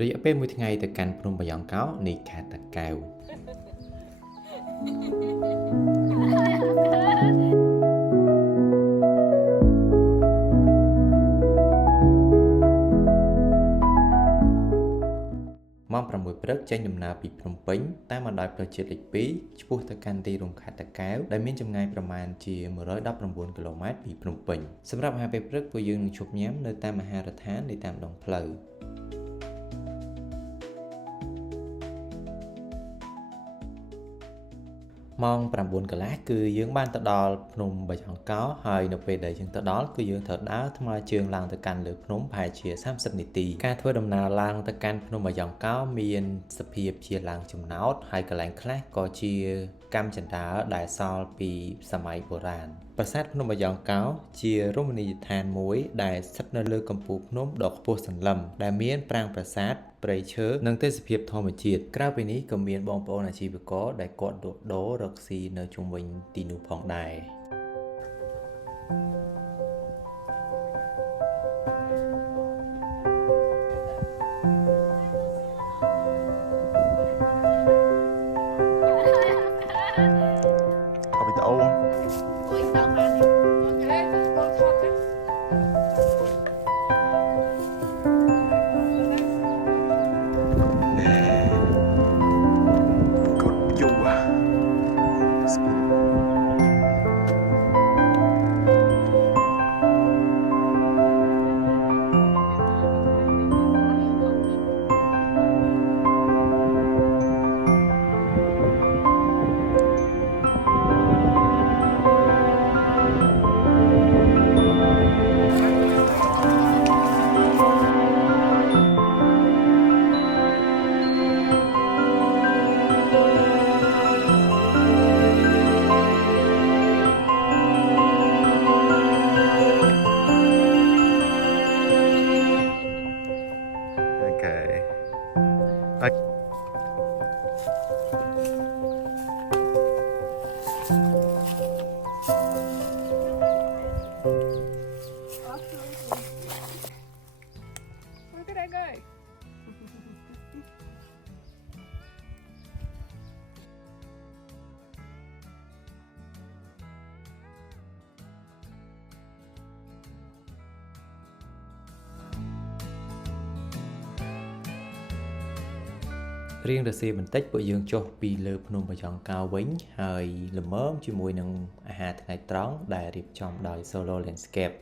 រយៈពេលមួយថ្ងៃទៅកាន់ភ្នំបាយ៉ង់កោនៃខេត្តតាកែវម៉ោង6ព្រឹកចេញដំណើរពីភ្នំពេញតាមបណ្ដោយផ្លូវជាតិលេខ2ឆ្ពោះទៅកាន់ទីរួមខេត្តតាកែវដែលមានចម្ងាយប្រមាណជា119គីឡូម៉ែត្រពីភ្នំពេញសម្រាប់អាហារពេលព្រឹកពួកយើងនឹងឈប់ញ៉ាំនៅតាមអាហារដ្ឋាននៅតាមដងផ្លូវម៉ោង9កន្លះគឺយើងបានទៅដល់ភ្នំបាយ៉ង់កោហើយនៅពេលដែលយើងទៅដល់គឺយើងត្រូវដើរថ្មើរជើងឡើងទៅកាន់លើភ្នំប្រហែលជា30នាទីការធ្វើដំណើរឡើងទៅកាន់ភ្នំបាយ៉ង់កោមានសភាពជាឡើងចំណោតហើយកន្លែងខ្លះក៏ជាកម្មចន្ទាដែលសល់ពីសម័យបុរាណប្រាសាទភ្នំបាយ៉ង់កោជារមណីយដ្ឋានមួយដែលស្ថិតនៅលើកំពូលភ្នំដ៏ខ្ពស់សន្លឹមដែលមានប្រាង្គប្រាសាទព្រៃឈើនិងទេសភាពធម្មជាតិក្រៅពីនេះក៏មានបងប្អូនអាជីវករដែលគាត់លក់ដូររកស៊ីនៅជុំវិញទីនោះផងដែរเอาไปจะเอากดอยู่อ่ะ Look at that guy. រៀងរសៀលបន្តិចពួកយើងចុះពីលើភ្នំបាយ៉ង់កោវិញហើយល្មមជាមួយនឹងអាហារថ្ងៃត្រង់ដែលរៀបចំដោយ Solo Landscape